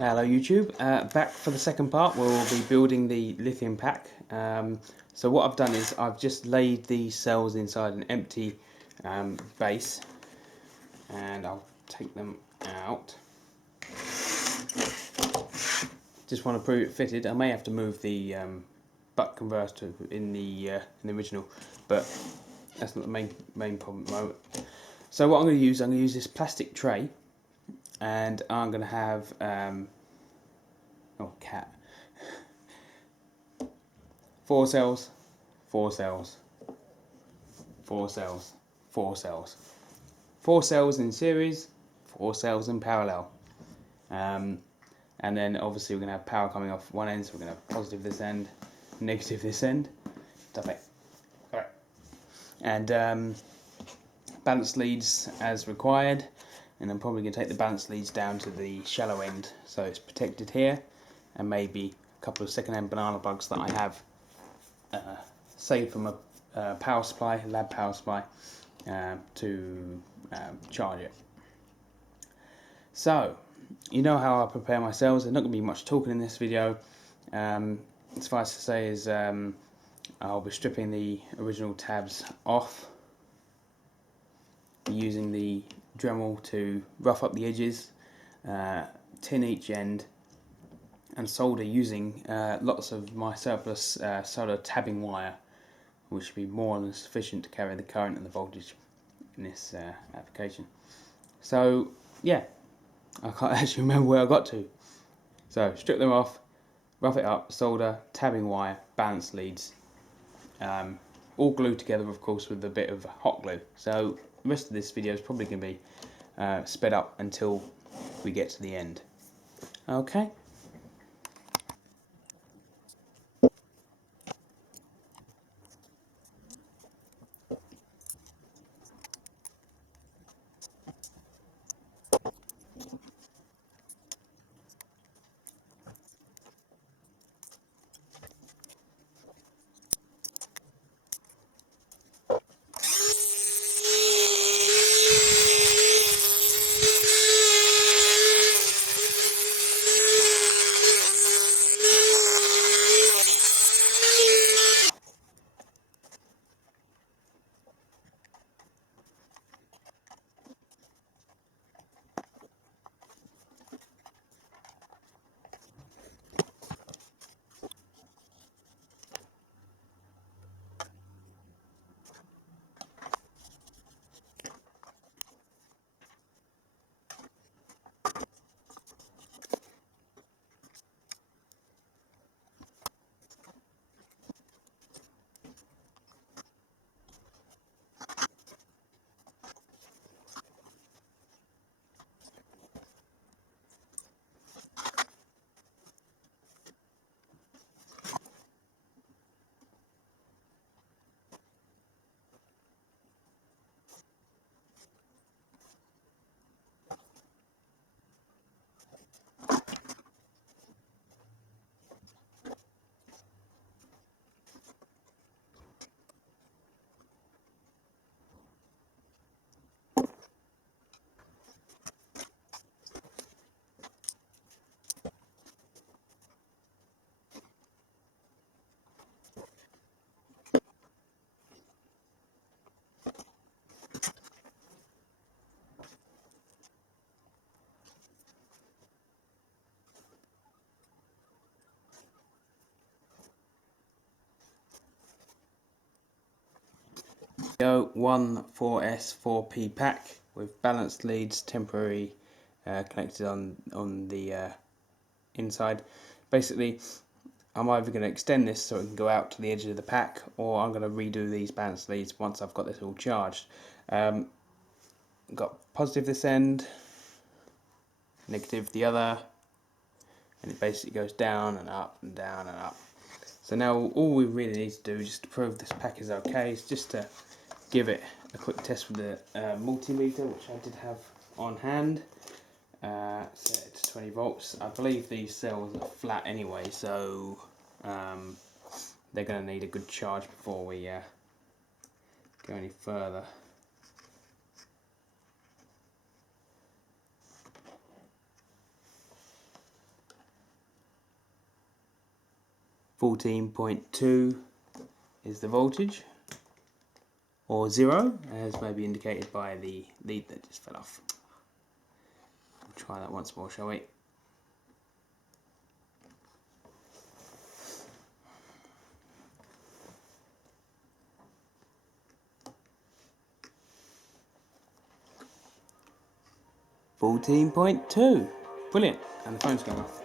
Hello YouTube, back for the second part where we'll be building the lithium pack. So what I've done is I've just laid these cells inside an empty base, and I'll take them out. Just want to prove it fitted. I may have to move the butt converter in the original, but that's not the main problem at the moment. So what I'm going to use this plastic tray, and I'm going to have cat. 4 cells, 4 cells, 4 cells, 4 cells, 4 cells in series, 4 cells in parallel. And then obviously we're going to have power coming off one end, so we're going to have positive this end, negative this end. Stop it. Alright. And balance leads as required, and I'm probably going to take the balance leads down to the shallow end so it's protected here, and maybe a couple of second-hand banana plugs that I have saved from a power supply, lab power supply, to charge it. So, you know how I prepare my cells. There's not going to be much talking in this video. Suffice to say is I'll be stripping the original tabs off, using the Dremel to rough up the edges, tin each end, and solder using lots of my surplus solder tabbing wire, which should be more than sufficient to carry the current and the voltage in this application. So yeah, I can't actually remember where I got to. So strip them off, rough it up, solder, tabbing wire, balance leads, all glued together of course with a bit of hot glue. So the rest of this video is probably going to be sped up until we get to the end. Okay. Go 1 4S 4P pack with balanced leads temporary connected on the inside. Basically, I'm either going to extend this so it can go out to the edge of the pack, or I'm going to redo these balanced leads once I've got this all charged. Got positive this end, negative the other, and it basically goes down and up and down and up. So now all we really need to do, just to prove this pack is okay, is just to give it a quick test with the multimeter, which I did have on hand. Set it to 20 volts. I believe these cells are flat anyway, so they're going to need a good charge before we go any further. 14.2 is the voltage, or 0, as may be indicated by the lead that just fell off. We'll try that once more, shall we? $14.2. Brilliant. And the phone's going off.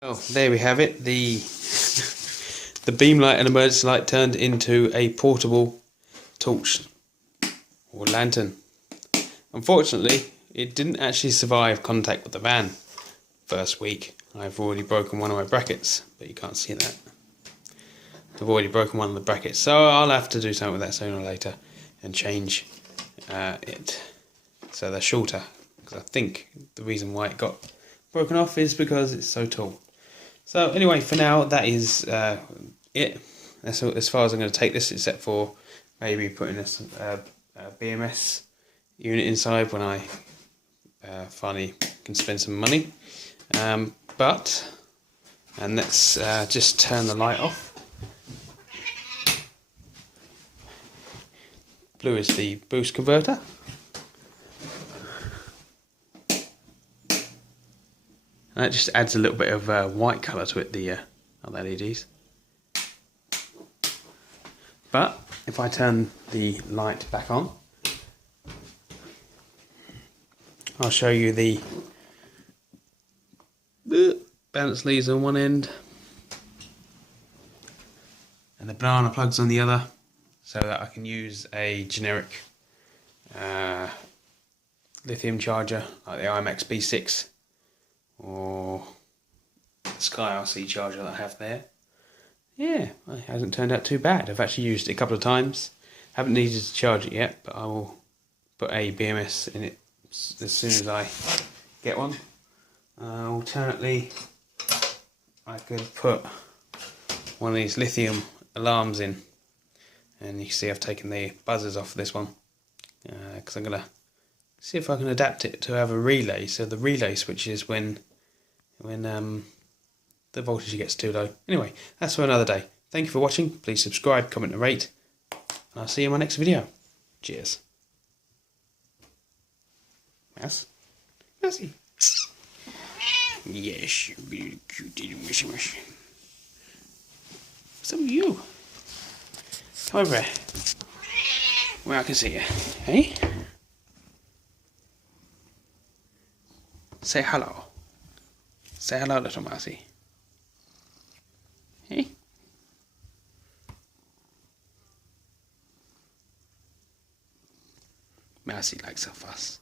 Oh, there we have it. The beam light and emergency light turned into a portable torch or lantern. Unfortunately, it didn't actually survive contact with the van first week. I've already broken one of my brackets, but you can't see that. I've already broken one of the brackets, so I'll have to do something with that sooner or later and change it so they're shorter, because I think the reason why it got broken off is because it's so tall. So anyway, for now, that is it. That's all, as far as I'm going to take this, except for maybe putting this BMS unit inside when I finally can spend some money. And let's just turn the light off. Blue is the boost converter. And that just adds a little bit of white colour to it, the LEDs. But if I turn the light back on, I'll show you the balance leads on one end and the banana plugs on the other, so that I can use a generic lithium charger like the IMX B6 or the Sky RC charger that I have there. Yeah, it hasn't turned out too bad. I've actually used it a couple of times. Haven't needed to charge it yet, but I will put a BMS in it as soon as I get one. Alternately, I could put one of these lithium alarms in, and you can see I've taken the buzzers off this one because I'm going to see if I can adapt it to have a relay, so the relay switches when the voltage gets too low. Anyway, that's for another day. Thank you for watching. Please subscribe, comment and rate, and I'll see you in my next video. Cheers. Mouse? Mousey. Yes, you're really cute little mushy mush. So are you. Come over here, where I can see you. Hey? Say hello. Say hello, little mousey. Hey? Mousey likes a fuss.